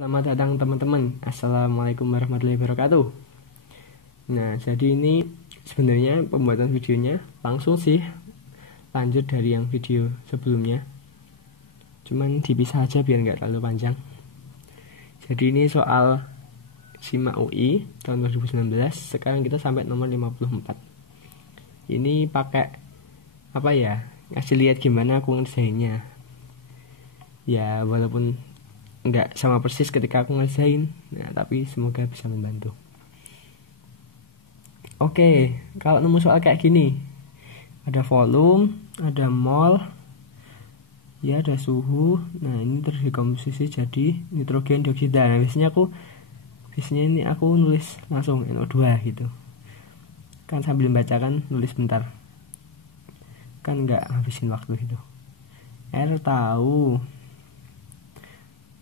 Selamat datang teman-teman. Assalamualaikum warahmatullahi wabarakatuh. Nah, jadi ini sebenarnya pembuatan videonya langsung sih lanjut dari yang video sebelumnya. Cuman dipisah aja biar nggak terlalu panjang. Jadi ini soal SIMAK UI tahun 2019. Sekarang kita sampai nomor 54. Ini pakai apa ya? Ngasih lihat gimana aku ngerjainnya. Ya, walaupun nggak sama persis ketika aku ngerjain, nah, tapi semoga bisa membantu. Oke, kalau nemu soal kayak gini, ada volume, ada mol, ya ada suhu. Nah, ini terus dikomposisi jadi nitrogen dioksida. Nah, biasanya ini aku nulis langsung NO2 gitu. Kan sambil baca kan nulis bentar. Kan nggak habisin waktu gitu. R tahu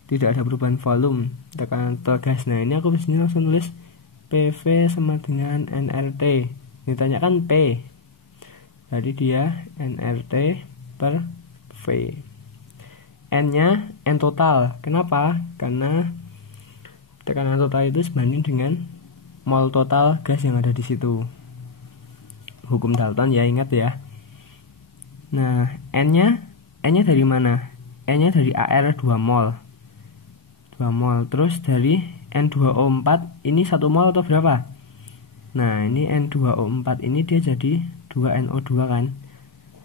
tidak ada perubahan volume, tekanan gas. Nah, ini aku biasanya langsung nulis PV sama dengan nRT. Ditanyakan P, jadi dia nRT per V. N nya N total. Kenapa? Karena tekanan total itu sebanding dengan mol total gas yang ada di situ. Hukum Dalton ya, ingat ya. Nah, N nya dari mana? N nya dari AR 2 mol. 2 mol. Terus dari N2O4 ini 1 mol atau berapa? Nah, ini N2O4 ini dia jadi 2NO2 kan.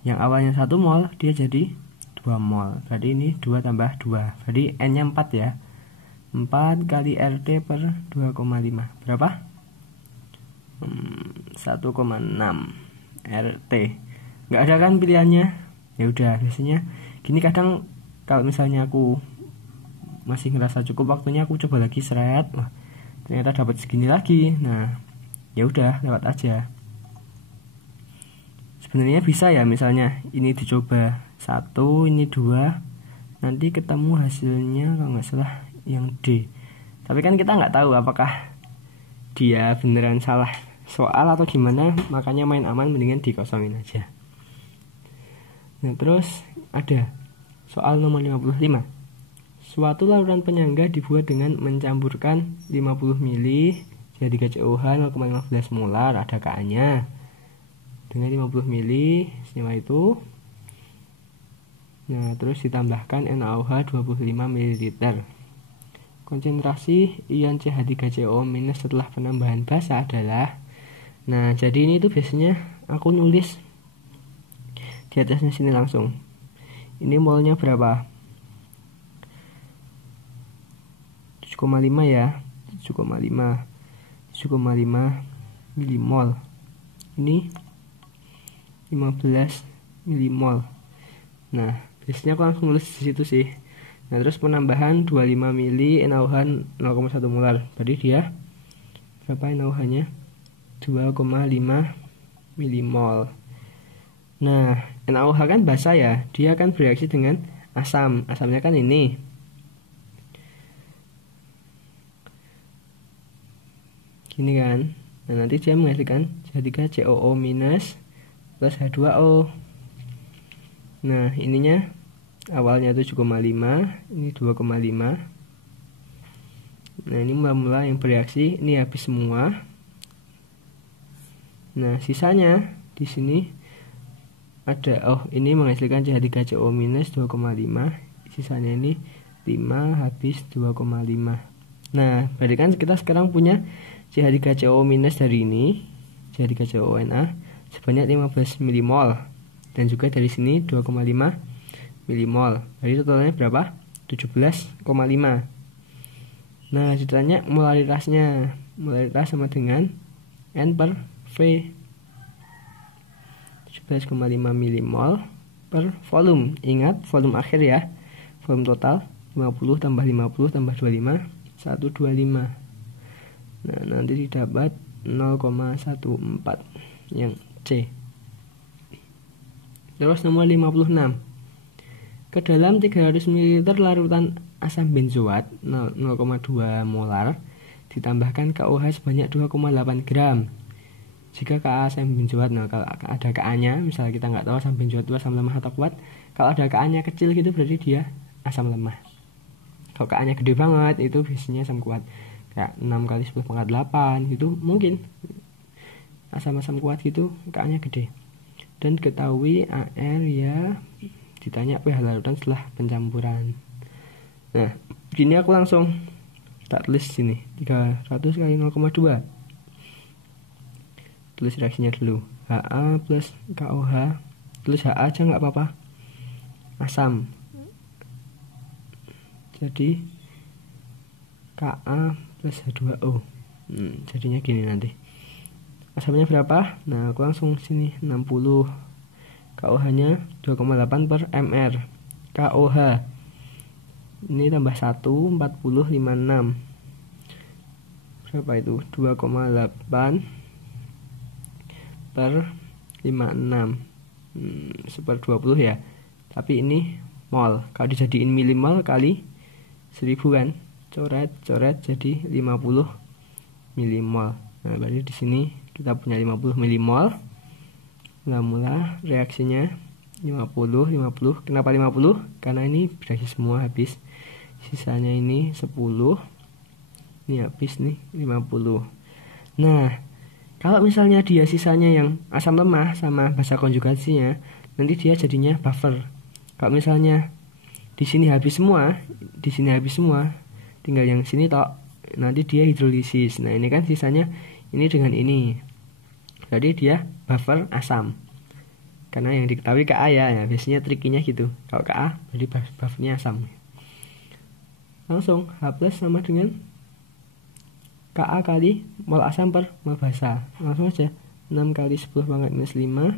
Yang awalnya 1 mol dia jadi 2 mol. Berarti ini 2 tambah 2. Berarti N nya 4 ya. 4 kali RT per 2,5 berapa? 1,6 RT. Nggak ada kan pilihannya? Ya udah, biasanya gini. Kadang kalau misalnya aku masih ngerasa cukup waktunya, aku coba lagi seret, wah ternyata dapat segini lagi. Nah, ya udah lewat aja. Sebenarnya bisa ya, misalnya ini dicoba 1, ini 2, nanti ketemu hasilnya kalau nggak salah yang D. Tapi kan kita nggak tahu apakah dia beneran salah soal atau gimana, makanya main aman mendingan dikosongin aja. Nah, terus ada soal nomor 55. Suatu larutan penyangga dibuat dengan mencampurkan 50 ml jadi CaCOH 0,15 molar, ada Ka-nya. Dengan 50 ml senyawa itu. Nah, terus ditambahkan NaOH 25 ml. Konsentrasi ion CH3CO- setelah penambahan basa adalah. Nah, jadi ini tuh biasanya aku nulis di atasnya sini langsung. Ini molnya berapa? 7,5 ya, 7,5 milimol. Ini 15 milimol. Nah, biasanya aku langsung nulis di situ sih. Nah, terus penambahan 25 mili NaOH 0,1 molar. Berarti dia berapa NaOH-nya? 2,5 milimol. Nah, NaOH kan basa ya, dia akan bereaksi dengan asam. Asamnya kan ini. Gini kan. Nah, nanti dia menghasilkan CH3COO- plus H2O. Nah, ininya awalnya 7,5, ini 2,5. Nah, ini mula-mula yang bereaksi, ini habis semua. Nah, sisanya di sini ada, ini menghasilkan CH3COO- 2,5. Sisanya ini 5 habis 2,5. Nah, berarti kan kita sekarang punya CH3CO- dari ini, CH3COONA sebanyak 15 milimol, dan juga dari sini 2,5 milimol. Jadi totalnya berapa? 17,5. Nah, ditanya molaritasnya. Molaritas sama dengan N per V. 17,5 milimol per volume. Ingat, volume akhir ya. Volume total 50 tambah 50 tambah 25, 125. Nah, nanti didapat 0,14 yang C. Terus nomor 56. Ke dalam 300 ml larutan asam benzoat 0,2 molar ditambahkan KOH sebanyak 2,8 gram. Jika Ka asam benzoat, nah kalau ada Ka-nya, misalnya kita nggak tahu asam benzoat itu asam lemah atau kuat, kalau ada Ka-nya kecil gitu berarti dia asam lemah. kalau Ka-nya gede banget itu biasanya asam kuat. Kayak 6 kali 10 pangkat 8 gitu mungkin asam-asam kuat gitu Ka-nya gede. Dan ketahui AR ya ditanya pH larutan setelah pencampuran. Nah, gini aku langsung tak tulis sini 300 kali 0,2. Tulis reaksinya dulu. HA plus KOH. Tulis HA aja nggak apa-apa. Asam. Jadi Ka plus H2O. Jadinya gini nanti. Asamnya berapa? Nah, aku langsung sini 60. KOH-nya 2,8 per mR. KOH ini tambah 1, 40, 56. Berapa itu? 2,8 per 56. Seper 20 ya. Tapi ini mol. Kalau dijadiin milimol kali 1000 kan. Coret jadi 50 milimol. Nah, berarti di sini kita punya 50 milimol. Mula reaksinya 50. Kenapa 50? Karena ini bereaksi semua habis. Sisanya ini 10. Ini habis nih 50. Nah, kalau misalnya dia sisanya yang asam lemah sama basa konjugasinya, nanti dia jadinya buffer. Kalau misalnya di sini habis semua, tinggal yang sini tok, nanti dia hidrolisis. Nah, ini kan sisanya ini dengan ini. Jadi dia buffer asam. Karena yang diketahui Ka ya biasanya trikinya gitu. Kalau Ka jadi buffernya asam. Langsung H plus sama dengan Ka kali mol asam per mol basa. Langsung aja 6 kali 10 pangkat minus 5.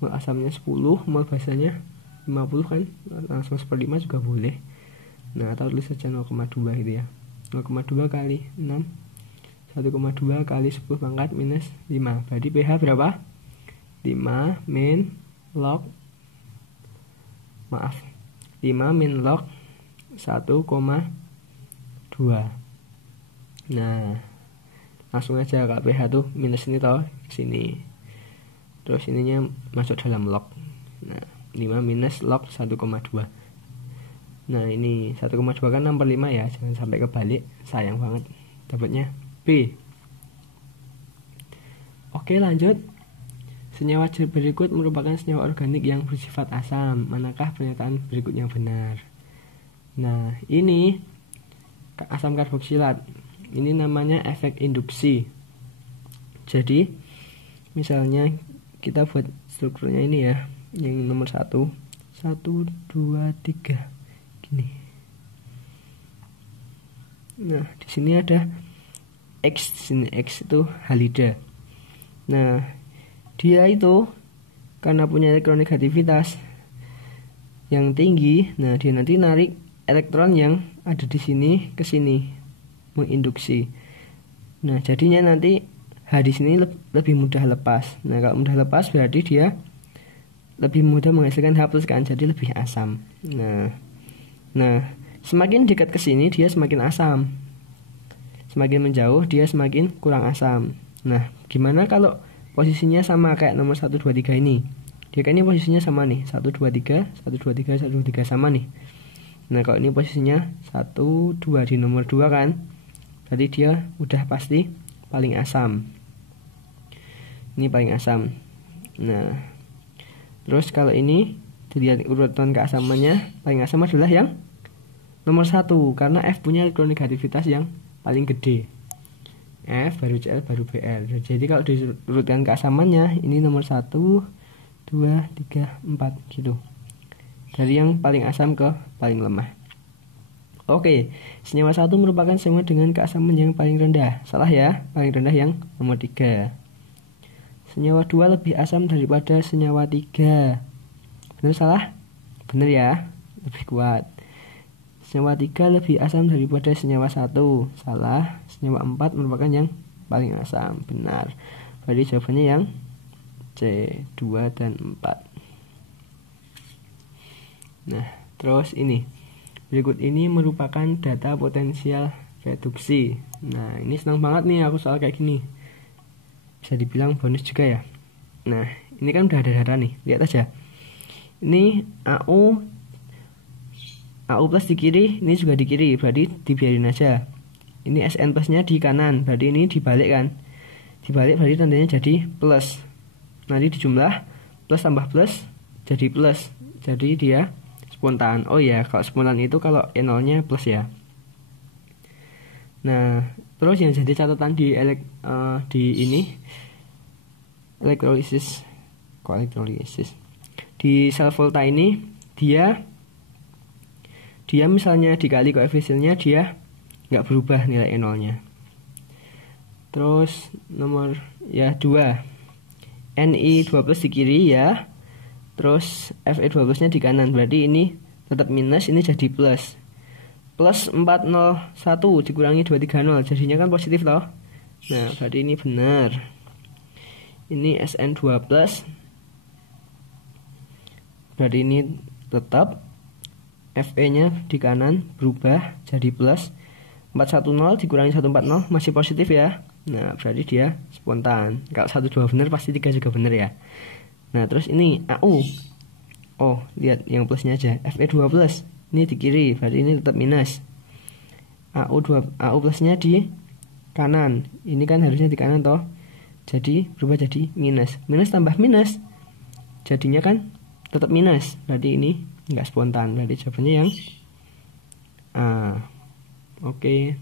Mol asamnya 10, mol basanya 50 kan. Langsung 1/5 juga boleh. Nah, atau tulis saja 0,2 gitu ya. 0,2 kali 6 1,2 kali 10 pangkat minus 5. Berarti pH berapa? 5 min log 5 min log 1,2. Nah, langsung aja kalau pH tuh minus ini toh ke sini. Terus ininya masuk dalam log. Nah, 5 minus log 1,2. Nah, ini 1,2 kan 6/5 ya. Jangan sampai kebalik, sayang banget. Dapatnya B. Oke, lanjut. Senyawa berikut merupakan senyawa organik yang bersifat asam. Manakah pernyataan berikut yang benar? Nah, ini asam karboksilat. Ini namanya efek induksi. Jadi, misalnya kita buat strukturnya ini ya, yang nomor 1, 1, 2, 3, gini. Nah, di sini ada X, di sini X itu halida. Nah, dia itu karena punya elektronegativitas yang tinggi, nah dia nanti narik elektron yang ada di sini ke sini, menginduksi. Nah, jadinya nanti H di sini lebih mudah lepas. Nah, kalau mudah lepas berarti dia lebih mudah menghasilkan H+ kan, jadi lebih asam. Nah, semakin dekat ke sini dia semakin asam. Semakin menjauh dia semakin kurang asam. Nah, gimana kalau posisinya sama kayak nomor 1, 2, 3 ini? Dia kan ini posisinya sama nih, 1, 2, 3, 1, 2, 3, 1, 2, 3 sama nih. Nah, kalau ini posisinya 1, 2 di nomor 2 kan, berarti dia udah pasti paling asam. Ini paling asam. Nah, terus kalau ini dilihat urutan keasamannya, paling asam adalah yang nomor 1 karena F punya elektronegativitas yang paling gede. F baru Cl baru Bl. Jadi kalau diurutkan keasamannya, ini nomor 1, 2, 3, 4 gitu. Dari yang paling asam ke paling lemah. Oke, senyawa 1 merupakan senyawa dengan keasaman yang paling rendah. Salah ya, paling rendah yang nomor 3. Senyawa 2 lebih asam daripada senyawa 3. Benar salah? Benar ya, lebih kuat. Senyawa 3 lebih asam daripada senyawa 1. Salah. Senyawa 4 merupakan yang paling asam. Benar. Berarti jawabannya yang C, 2 dan 4. Nah, terus ini. Berikut ini merupakan data potensial reduksi. Nah, ini senang banget nih aku soal kayak gini. Bisa dibilang bonus juga ya. Nah, ini kan udah ada data nih. Lihat aja. Ini AU plus di kiri, ini juga di kiri, berarti dibiarin aja. Ini SN plusnya di kanan, berarti ini dibalik kan. Dibalik berarti tandanya jadi plus. Nanti dijumlah, plus tambah plus jadi plus. Jadi dia spontan. Oh ya, kalau spontan itu kalau E0-nya plus ya. Nah, terus yang jadi catatan di elektrolisis, di sel volta ini dia misalnya dikali koefisiennya dia nggak berubah nilai E0-nya. Terus nomor ya 2, Ni2 plus di kiri ya, terus Fe2 plusnya di kanan, berarti ini tetap minus, ini jadi plus. Plus 401 dikurangi 230 jadinya kan positif toh. Nah berarti ini benar. Ini Sn2 plus, berarti ini tetap. Fe nya di kanan berubah jadi plus. 410 dikurangi 140 masih positif ya. Nah berarti dia spontan. Kalau 1 2 benar pasti 3 juga benar ya. Nah terus ini AU. Oh lihat yang plusnya aja, Fe2 plus ini di kiri, berarti ini tetap minus. AU plusnya di kanan, ini kan harusnya di kanan toh, jadi berubah jadi minus. Minus tambah minus jadinya kan tetap minus, berarti ini enggak spontan. Berarti jawabannya yang A. Oke.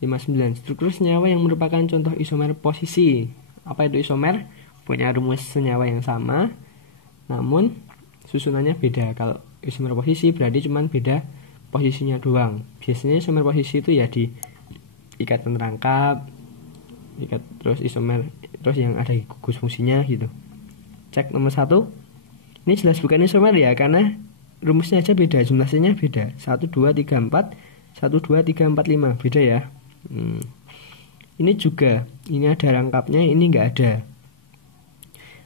59. Struktur senyawa yang merupakan contoh isomer posisi. Apa itu isomer? Punya rumus senyawa yang sama, namun susunannya beda. Kalau isomer posisi berarti cuma beda posisinya doang. Biasanya isomer posisi itu ya di ikatan rangkap, terus isomer, terus yang ada gugus fungsinya gitu. Cek nomor 1. Ini jelas bukan isomer ya, karena rumusnya aja beda, jumlahnya beda. 1 2 3 4, 1 2 3 4 5, beda ya. Ini juga, ini ada rangkapnya, ini enggak ada.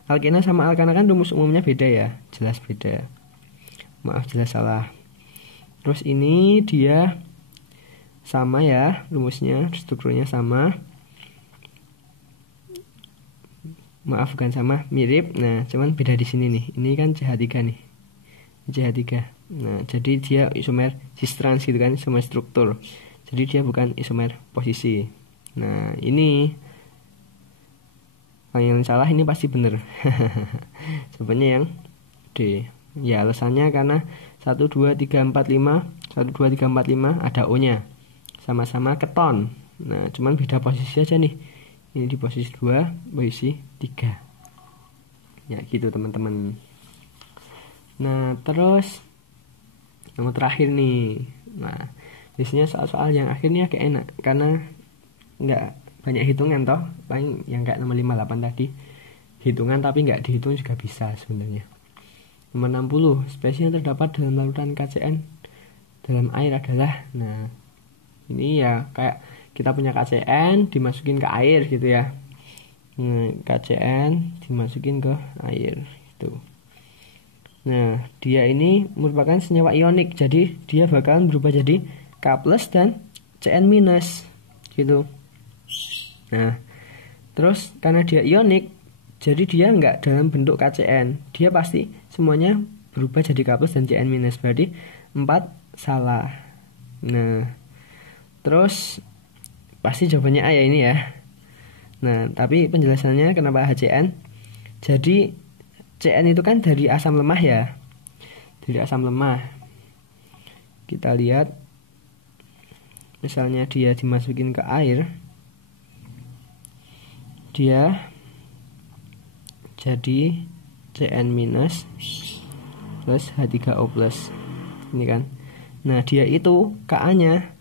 Alkena sama alkana kan rumus umumnya beda ya, jelas beda. Maaf jelas salah. Terus ini dia sama ya, rumusnya, strukturnya sama. Maaf bukan sama, mirip. Nah, cuman beda di sini nih. Ini kan CH3 nih. CH3. Nah, jadi dia isomer cis-trans gitu kan, isomer struktur. Jadi dia bukan isomer posisi. Nah, ini yang salah ini pasti bener. Sebenarnya yang D. Ya, alasannya karena 1 2 3 4 5, 1 2 3 4 5 ada O-nya. Sama-sama keton. Nah, cuman beda posisi aja nih. Ini di posisi 2, posisi 3. Ya, gitu teman-teman. Nah, terus nomor terakhir nih. Nah, biasanya soal-soal yang akhirnya kayak enak karena nggak banyak hitungan toh, paling yang kayak nomor 58 tadi hitungan tapi nggak dihitung juga bisa sebenarnya. Nomor 60, spesies yang terdapat dalam larutan KCN dalam air adalah, nah ini ya kayak kita punya KCN dimasukin ke air gitu ya. Nah, KCN dimasukin ke air itu. Nah, dia ini merupakan senyawa ionik, jadi dia bakalan berubah jadi K+ dan Cn- gitu. Nah, terus karena dia ionik, jadi dia nggak dalam bentuk KCN, dia pasti semuanya berubah jadi K+ dan Cn-, berarti 4 salah. Nah, terus pasti jawabannya A ya ini ya. Nah, tapi penjelasannya kenapa HCN? Jadi Cn itu kan dari asam lemah ya, dari asam lemah. Kita lihat, misalnya dia dimasukin ke air, dia jadi Cn- plus H3O+. Ini kan. Nah, dia itu Ka-nya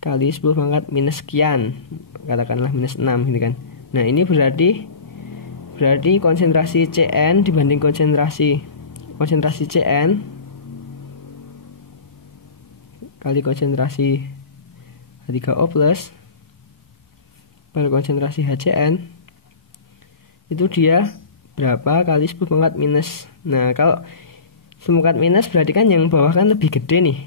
kali 10 pangkat minus sekian, katakanlah minus 6 gitu kan. Nah, ini berarti konsentrasi Cn dibanding konsentrasi Cn kali konsentrasi H3O+ per konsentrasi HCN itu dia berapa kali 10 pangkat minus. Nah, kalau 10 pangkat minus berarti kan yang bawah kan lebih gede nih,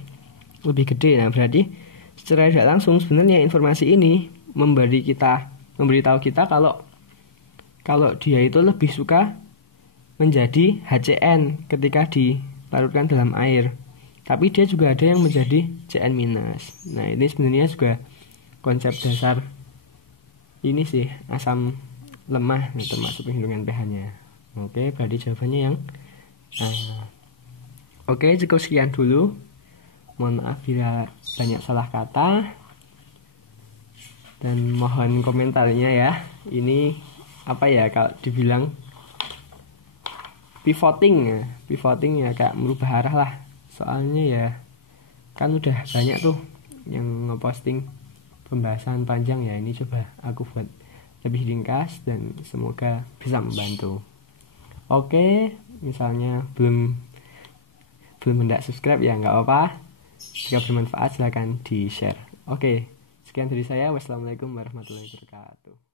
lebih gede. Nah, berarti secara tidak langsung sebenarnya informasi ini memberitahu kita kalau dia itu lebih suka menjadi HCN ketika larutkan dalam air. Tapi dia juga ada yang menjadi Cn-. Nah, ini sebenarnya juga konsep dasar ini sih, asam lemah, termasuk penghitungan pH-nya. Oke, berarti jawabannya yang Oke, cukup sekian dulu. Mohon maaf bila banyak salah kata, dan mohon komentarnya ya. Ini apa ya, kalau dibilang pivoting ya kayak merubah arah lah. Soalnya ya kan udah banyak tuh yang ngeposting pembahasan panjang ya. Ini coba aku buat lebih ringkas dan semoga bisa membantu. Oke, misalnya belum hendak subscribe ya nggak apa-apa. Jika bermanfaat silahkan di share. Oke, sekian dari saya. Wassalamualaikum warahmatullahi wabarakatuh.